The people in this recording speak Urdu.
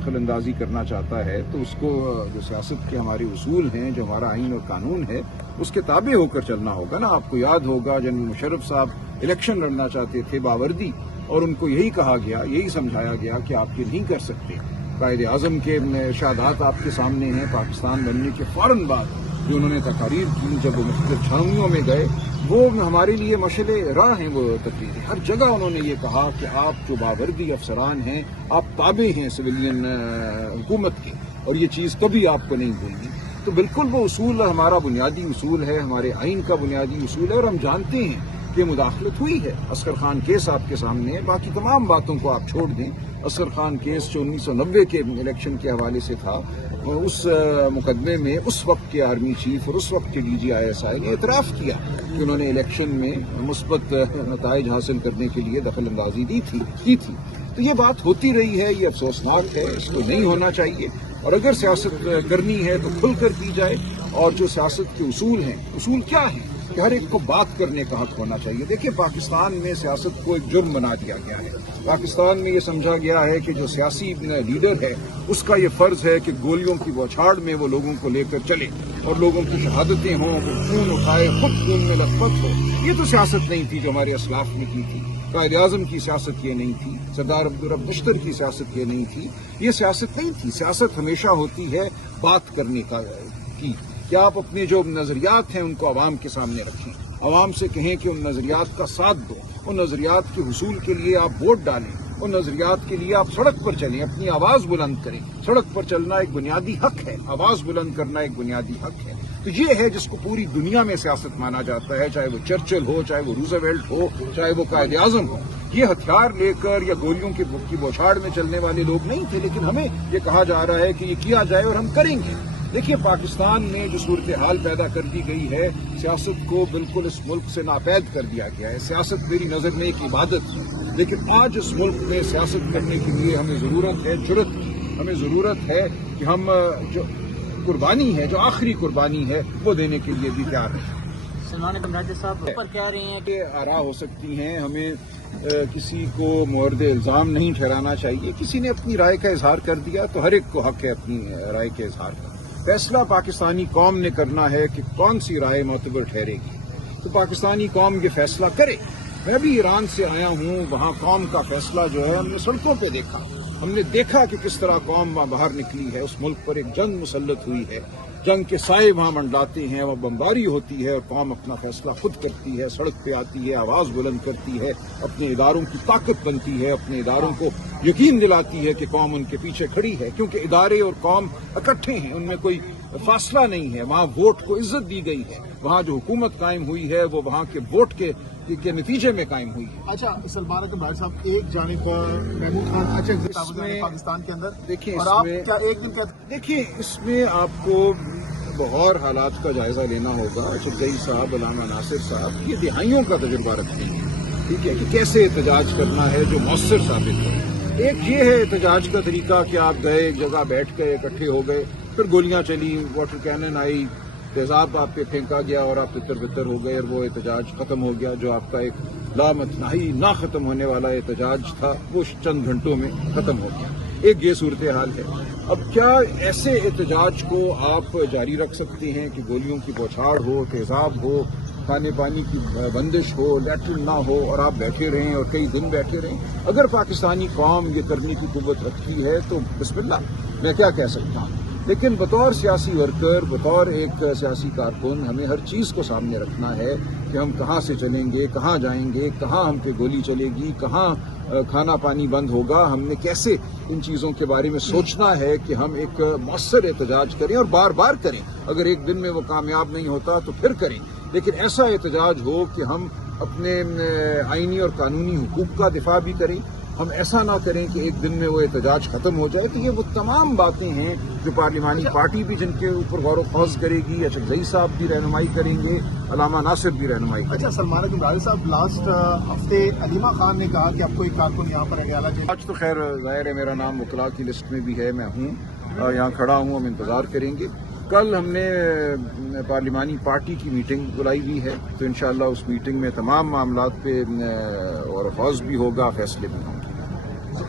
دخل اندازی کرنا چاہتا ہے تو اس کو جو سیاست کے ہمارے اصول ہیں، جو ہمارا آئین اور قانون ہے، اس کے تابع ہو کر چلنا ہوگا نا۔ آپ کو یاد ہوگا جنرل مشرف صاحب الیکشن لڑنا چاہتے تھے باوردی، اور ان کو یہی کہا گیا، یہی سمجھایا گیا کہ آپ یہ نہیں کر سکتے۔ قائد اعظم کے ارشادات آپ کے سامنے ہیں۔ پاکستان بننے کے فوراً بعد جو انہوں نے تقاریر کی، جب وہ مختلف چھاؤنیوں میں گئے، وہ ہمارے لیے مشعل راہ ہیں۔ وہ تقریریں ہر جگہ انہوں نے یہ کہا کہ آپ جو باوردی افسران ہیں، آپ تابع ہیں سویلین حکومت کے، اور یہ چیز کبھی آپ کو نہیں بھولنی۔ تو بالکل وہ اصول ہمارا بنیادی اصول ہے، ہمارے آئین کا بنیادی اصول ہے، اور ہم جانتے ہیں کہ مداخلت ہوئی ہے۔ اصغر خان کیس آپ کے سامنے ہے، باقی تمام باتوں کو آپ چھوڑ دیں۔ اصغر خان کیس جو 1990 کے الیکشن کے حوالے سے تھا، اس مقدمے میں اس وقت کے آرمی چیف اور اس وقت کے DGISI نے اعتراف کیا کہ انہوں نے الیکشن میں مثبت نتائج حاصل کرنے کے لیے دخل اندازی کی تھی۔ تو یہ بات ہوتی رہی ہے، یہ افسوسناک ہے، اس کو نہیں ہونا چاہیے، اور اگر سیاست کرنی ہے تو کھل کر کی جائے۔ اور جو سیاست کے اصول ہیں، اصول کیا ہیں کہ ہر ایک کو بات کرنے کا حق ہونا چاہیے۔ دیکھیں، پاکستان میں سیاست کو ایک جرم بنا دیا گیا ہے۔ پاکستان میں یہ سمجھا گیا ہے کہ جو سیاسی لیڈر ہے، اس کا یہ فرض ہے کہ گولیوں کی بوچھاڑ میں وہ لوگوں کو لے کر چلے، اور لوگوں کی شہادتیں ہوں، وہ خون اٹھائے، خود خون میں لت پت ہو۔ یہ تو سیاست نہیں تھی جو ہمارے اسلاف نے کی تھی۔ قائد اعظم کی سیاست یہ نہیں تھی، سردار عبدالرب نشتر کی سیاست یہ نہیں تھی، یہ سیاست نہیں تھی۔ سیاست ہمیشہ ہوتی ہے بات کرنے کی، کہ آپ اپنے جو نظریات ہیں ان کو عوام کے سامنے رکھیں، عوام سے کہیں کہ ان نظریات کا ساتھ دو، ان نظریات کے حصول کے لیے آپ ووٹ ڈالیں، ان نظریات کے لیے آپ سڑک پر چلیں، اپنی آواز بلند کریں۔ سڑک پر چلنا ایک بنیادی حق ہے، آواز بلند کرنا ایک بنیادی حق ہے۔ تو یہ ہے جس کو پوری دنیا میں سیاست مانا جاتا ہے، چاہے وہ چرچل ہو، چاہے وہ روزویلٹ ہو، چاہے وہ قائد اعظم ہو۔ یہ ہتھیار لے کر یا گولیوں کی بوچھاڑ میں چلنے والے لوگ نہیں تھے، لیکن ہمیں یہ کہا جا رہا ہے کہ یہ کیا جائے اور ہم کریں گے۔ دیکھیے، پاکستان میں جو صورتحال پیدا کر دی گئی ہے، سیاست کو بالکل اس ملک سے ناپید کر دیا گیا ہے۔ سیاست میری نظر میں ایک عبادت ہے، لیکن آج اس ملک میں سیاست کرنے کے لیے ہمیں ضرورت ہے جرأت کی، ہمیں ضرورت ہے کہ ہم جو قربانی ہے، جو آخری قربانی ہے، وہ دینے کے لیے بھی تیار ہیں۔ سلمان اکمراجہ صاحب پر کہہ رہے ہیں کہ آرا ہو سکتی ہیں، ہمیں کسی کو مورد الزام نہیں ٹھہرانا چاہیے۔ کسی نے اپنی رائے کا اظہار کر دیا تو ہر ایک کو حق ہے اپنی رائے کے اظہار کا۔ فیصلہ پاکستانی قوم نے کرنا ہے کہ کون سی رائے معتبر ٹھہرے گی، تو پاکستانی قوم یہ فیصلہ کرے۔ میں بھی ایران سے آیا ہوں، وہاں قوم کا فیصلہ جو ہے ہم نے سڑکوں پہ دیکھا، ہم نے دیکھا کہ کس طرح قوم وہاں باہر نکلی ہے۔ اس ملک پر ایک جنگ مسلط ہوئی ہے، جنگ کے سائے وہاں منڈلاتے ہیں، وہ بمباری ہوتی ہے، اور قوم اپنا فیصلہ خود کرتی ہے، سڑک پہ آتی ہے، آواز بلند کرتی ہے، اپنے اداروں کی طاقت بنتی ہے، اپنے اداروں کو یقین دلاتی ہے کہ قوم ان کے پیچھے کھڑی ہے، کیونکہ ادارے اور قوم اکٹھے ہیں، ان میں کوئی فاصلہ نہیں ہے۔ وہاں ووٹ کو عزت دی گئی ہے، وہاں جو حکومت قائم ہوئی ہے وہ وہاں کے ووٹ کے نتیجے میں قائم ہوئی ہے۔ اچھا، سلمان اکمراجہ صاحب، ایک جانب پر محمود خان پاکستان کے اندر، دیکھیں اور آپ کیا ایک دن کہتے؟ دیکھیں، اس میں آپ کو بہت حالات کا جائزہ لینا ہوگا۔ چگئی صاحب، علامہ ناصر صاحب یہ دہائیوں کا تجربہ رکھتے ہیں، ٹھیک ہے، کہ کیسے احتجاج کرنا ہے جو مؤثر ثابت ہو۔ ایک یہ ہے احتجاج کا طریقہ کہ آپ گئے، ایک جگہ بیٹھ گئے، اکٹھے ہو گئے، پھر گولیاں چلی، واٹر کینن آئی، تیزاب آپ پہ پھینکا گیا اور آپ تتر بتر ہو گئے، اور وہ احتجاج ختم ہو گیا۔ جو آپ کا ایک لامتناہی نہ ختم ہونے والا احتجاج تھا، وہ چند گھنٹوں میں ختم ہو گیا۔ ایک یہ صورتحال ہے۔ اب کیا ایسے احتجاج کو آپ جاری رکھ سکتے ہیں کہ گولیوں کی بوچھاڑ ہو، تیزاب ہو، کھانے پانی کی بندش ہو، لیٹرن نہ ہو، اور آپ بیٹھے رہیں اور کئی دن بیٹھے رہیں؟ اگر پاکستانی قوم یہ کرنے کی قوت رکھتی ہے تو بسم اللہ، میں کیا کہہ سکتا ہوں۔ لیکن بطور سیاسی ورکر، بطور ایک سیاسی کارکن، ہمیں ہر چیز کو سامنے رکھنا ہے کہ ہم کہاں سے چلیں گے، کہاں جائیں گے، کہاں ہم پہ گولی چلے گی، کہاں کھانا پانی بند ہوگا۔ ہم نے کیسے ان چیزوں کے بارے میں سوچنا ہے کہ ہم ایک مؤثر احتجاج کریں اور بار بار کریں۔ اگر ایک دن میں وہ کامیاب نہیں ہوتا تو پھر کریں، لیکن ایسا احتجاج ہو کہ ہم اپنے آئینی اور قانونی حقوق کا دفاع بھی کریں۔ ہم ایسا نہ کریں کہ ایک دن میں وہ احتجاج ختم ہو جائے۔ تو یہ وہ تمام باتیں ہیں جو پارلیمانی پارٹی بھی جن کے اوپر غور و خوض کرے گی، چگئی صاحب بھی رہنمائی کریں گے، علامہ ناصر بھی رہنمائی کریں گے۔ اچھا، سلمان اکمراجہ صاحب، لاسٹ ہفتے علیمہ خان نے کہا کہ اب کوئی کارکن یہاں پر ہے۔ آج تو خیر ظاہر ہے میرا نام وکلاء کی لسٹ میں بھی ہے، میں ہوں یہاں کھڑا ہوں، ہم انتظار کریں گے۔ کل ہم نے پارلیمانی پارٹی کی میٹنگ بلائی ہوئی ہے، تو انشاءاللہ اس میٹنگ میں تمام معاملات پہ غور و خوض بھی ہوگا، فیصلے بھی ہوں گے۔